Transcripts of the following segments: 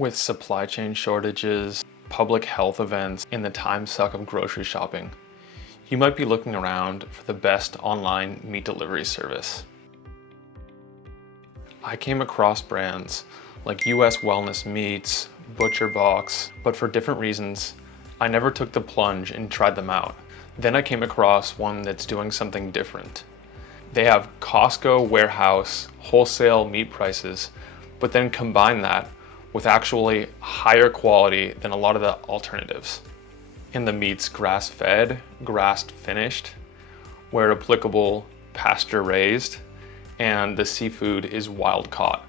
With supply chain shortages, public health events, and the time suck of grocery shopping, you might be looking around for the best online meat delivery service. I came across brands like US Wellness Meats, ButcherBox, but for different reasons, I never took the plunge and tried them out. Then I came across one that's doing something different. They have Costco warehouse wholesale meat prices, but then combine that with actually higher quality than a lot of the alternatives. And the meat's grass-fed, grass-finished, where applicable, pasture-raised, and the seafood is wild-caught.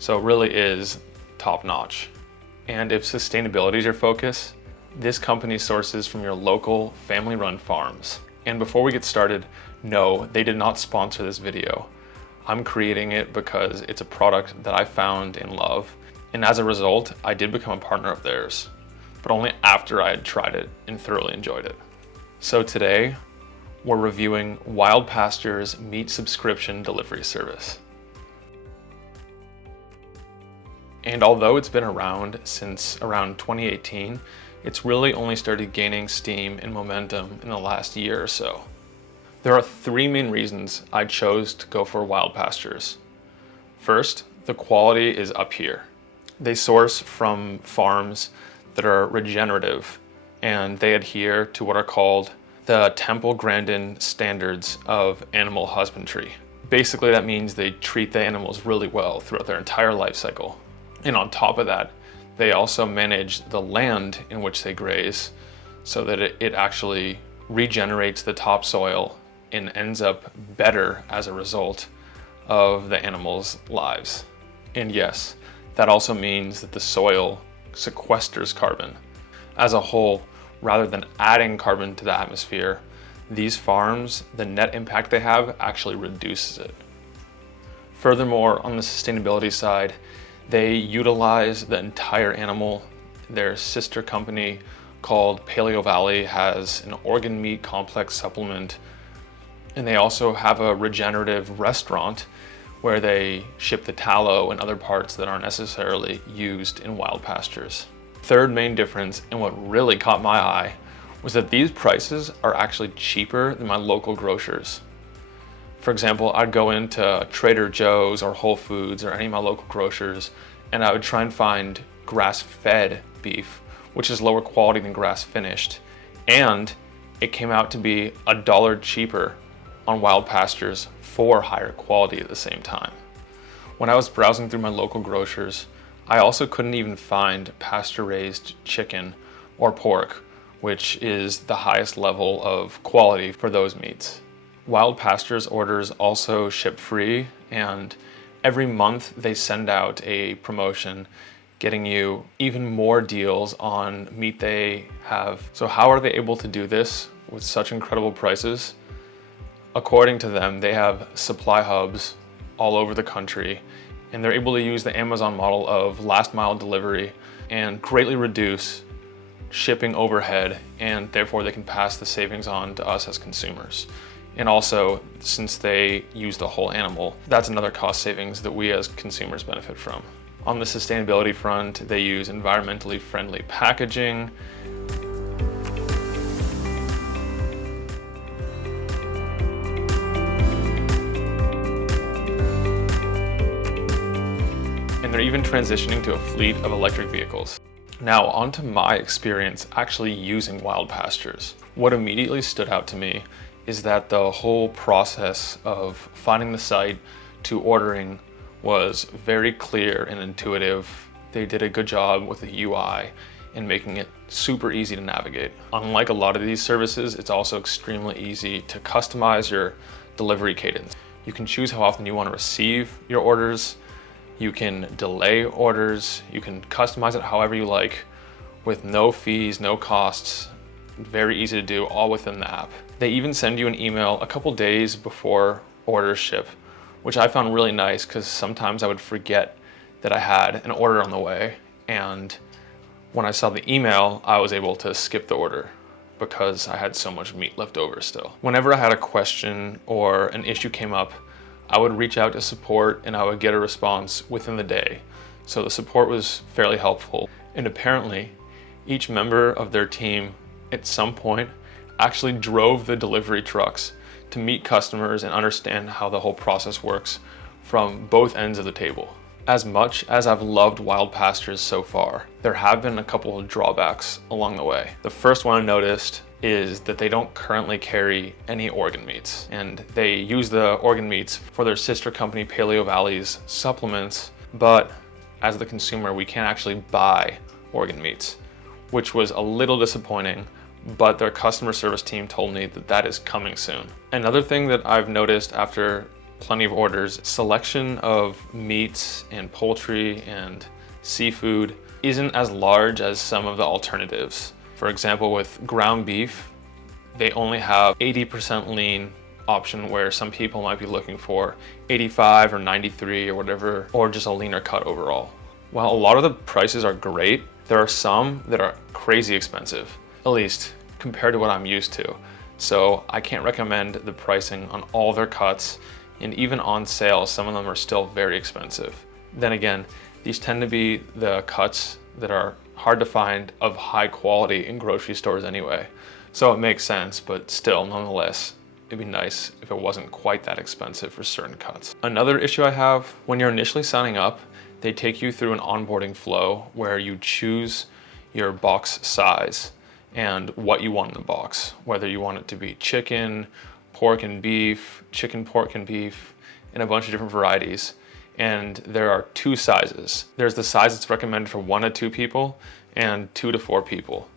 So it really is top-notch. And if sustainability is your focus, this company sources from your local family-run farms. And before we get started, no, they did not sponsor this video. I'm creating it because it's a product that I found and love. And as a result, I did become a partner of theirs, but only after I had tried it and thoroughly enjoyed it. So today, we're reviewing Wild Pastures meat subscription delivery service. And although it's been around since around 2018, it's really only started gaining steam and momentum in the last year or so. There are three main reasons I chose to go for Wild Pastures. First, the quality is up here. They source from farms that are regenerative, and they adhere to what are called the Temple Grandin standards of animal husbandry. Basically, that means they treat the animals really well throughout their entire life cycle. And on top of that, they also manage the land in which they graze so that it actually regenerates the topsoil and ends up better as a result of the animals' lives. And yes, that also means that the soil sequesters carbon. As a whole, rather than adding carbon to the atmosphere, these farms, the net impact they have actually reduces it. Furthermore, on the sustainability side, they utilize the entire animal. Their sister company called Paleo Valley has an organ meat complex supplement, and they also have a regenerative restaurant where they ship the tallow and other parts that aren't necessarily used in Wild Pastures. Third main difference, and what really caught my eye, was that these prices are actually cheaper than my local grocers. For example, I'd go into Trader Joe's or Whole Foods or any of my local grocers, and I would try and find grass-fed beef, which is lower quality than grass-finished, and it came out to be $1 cheaper on Wild Pastures for higher quality at the same time. When I was browsing through my local grocers, I also couldn't even find pasture-raised chicken or pork, which is the highest level of quality for those meats. Wild Pastures orders also ship free, and every month they send out a promotion getting you even more deals on meat they have. So how are they able to do this with such incredible prices? According to them, they have supply hubs all over the country, and they're able to use the Amazon model of last mile delivery and greatly reduce shipping overhead, and therefore they can pass the savings on to us as consumers. And also, since they use the whole animal, that's another cost savings that we as consumers benefit from. On the sustainability front, they use environmentally friendly packaging. And they're even transitioning to a fleet of electric vehicles. Now, onto my experience actually using Wild Pastures. What immediately stood out to me is that the whole process of finding the site to ordering was very clear and intuitive. They did a good job with the UI and making it super easy to navigate. Unlike a lot of these services, it's also extremely easy to customize your delivery cadence. You can choose how often you want to receive your orders. You can delay orders. You can customize it however you like with no fees, no costs. Very easy to do, all within the app. They even send you an email a couple days before orders ship, which I found really nice because sometimes I would forget that I had an order on the way, and when I saw the email, I was able to skip the order because I had so much meat left over still. Whenever I had a question or an issue came up, I would reach out to support and I would get a response within the day. so the support was fairly helpful. And apparently, each member of their team at some point actually drove the delivery trucks to meet customers and understand how the whole process works from both ends of the table. As much as I've loved Wild Pastures so far, there have been a couple of drawbacks along the way. The first one I noticed is that they don't currently carry any organ meats, and they use the organ meats for their sister company Paleo Valley's supplements, but as the consumer, we can't actually buy organ meats, which was a little disappointing, but their customer service team told me that that is coming soon. Another thing that I've noticed after plenty of orders, selection of meats and poultry and seafood isn't as large as some of the alternatives. For example, with ground beef, they only have 80% lean option, where some people might be looking for 85 or 93 or whatever, or just a leaner cut overall. While a lot of the prices are great, there are some that are crazy expensive, at least compared to what I'm used to. So I can't recommend the pricing on all their cuts, and even on sale, some of them are still very expensive. Then again, these tend to be the cuts that are hard to find of high quality in grocery stores anyway. So it makes sense, but still, nonetheless, it'd be nice if it wasn't quite that expensive for certain cuts. Another issue I have, when you're initially signing up, they take you through an onboarding flow where you choose your box size and what you want in the box, whether you want it to be chicken, pork and beef, chicken, pork and beef, and a bunch of different varieties. And there are two sizes. There's the size that's recommended for 1 to 2 people and 2 to 4 people.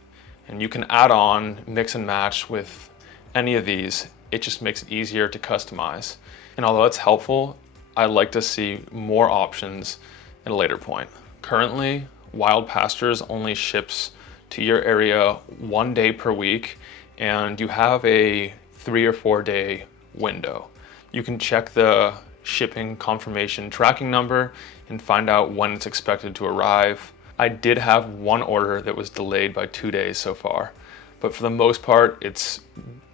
And you can add on, mix and match with any of these. It just makes it easier to customize. And although it's helpful, I'd like to see more options at a later point. Currently, Wild Pastures only ships to your area 1 day per week, and you have a 3 or 4 day window. You can check the shipping confirmation tracking number and find out when it's expected to arrive. I did have one order that was delayed by 2 days so far, but for the most part, it's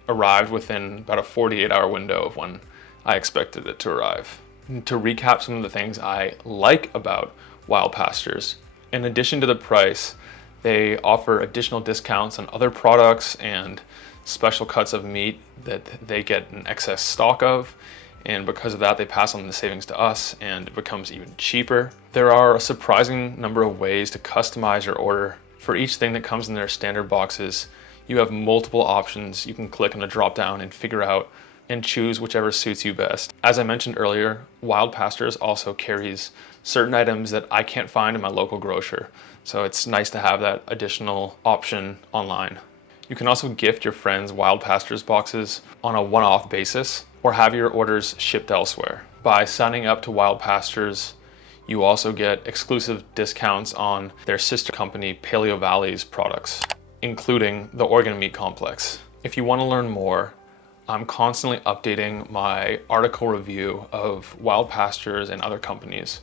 arrived within about a 48-hour window of when I expected it to arrive. To recap some of the things I like about Wild Pastures, in addition to the price, they offer additional discounts on other products and special cuts of meat that they get an excess stock of, and because of that, they pass on the savings to us and it becomes even cheaper. There are a surprising number of ways to customize your order. For each thing that comes in their standard boxes, you have multiple options. You can click on a drop down and figure out and choose whichever suits you best. As I mentioned earlier, Wild Pastures also carries certain items that I can't find in my local grocer, so it's nice to have that additional option online. You can also gift your friends Wild Pastures boxes on a one-off basis or have your orders shipped elsewhere. By signing up to Wild Pastures, you also get exclusive discounts on their sister company Paleo Valley's products, including the organ meat complex. If you want to learn more, I'm constantly updating my article review of Wild Pastures and other companies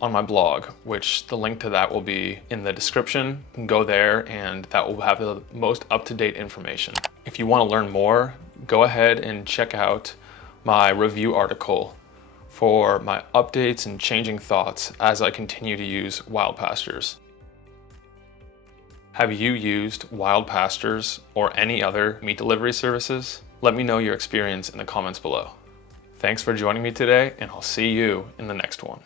on my blog, which the link to that will be in the description. You can go there and that will have the most up-to-date information. If you want to learn more, go ahead and check out my review article for my updates and changing thoughts as I continue to use Wild Pastures. Have you used Wild Pastures or any other meat delivery services? Let me know your experience in the comments below. Thanks for joining me today, and I'll see you in the next one.